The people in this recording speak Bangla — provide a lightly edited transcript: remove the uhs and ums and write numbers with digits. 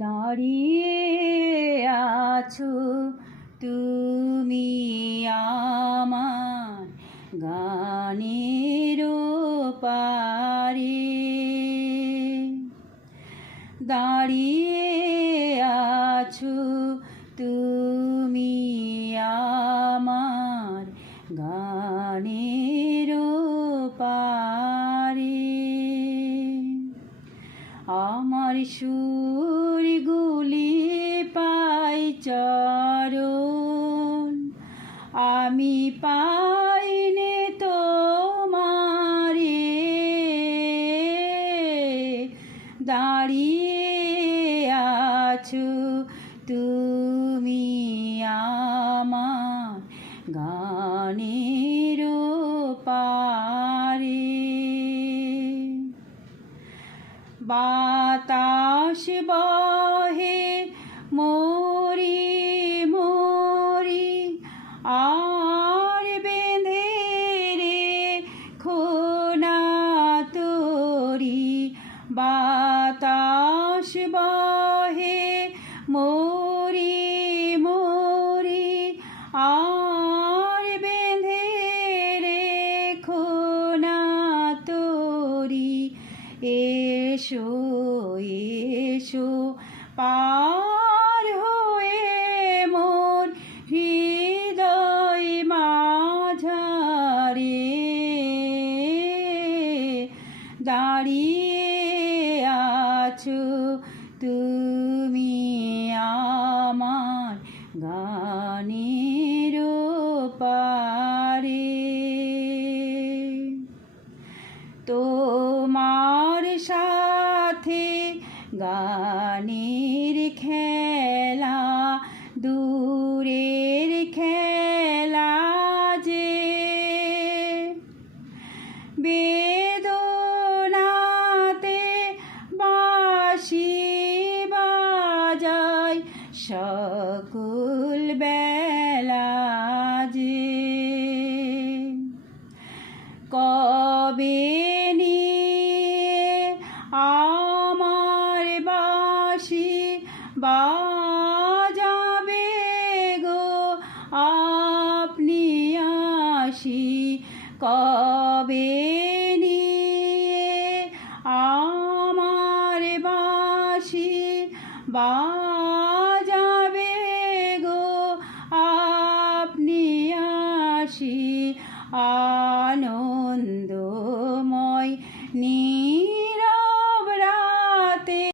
দাঁড়িয়ে আছো তুমি আমার গানের পারে, দাঁড়িয়ে আছো তুমি আমার গানের পারে। আমার সুরগুলি পাই চরণ, আমি পাইনে তোমারে। দাঁড়িয়ে আছো তুমি আমার গানের পারে। বাতাস বহে মরি মরি আর বেঁধে রেখো না তরি। বাতাস বহে মরি মরি আর বেঁধে রেখো না তরি। এসো এসো পার হয়ে মোর হৃদয় মাঝারে। দাঁড়িয়ে আছো তুমি আমার গানের পারে। তোমার সাথে গানের খেলা দূরের খেলা যে, বেদনাতে বাঁশি বাজায় সকল বেলা যে। কবে আমার বাঁশি বাজাবে গো আপনি আসি। কবে নিয়ে আমার বাঁশি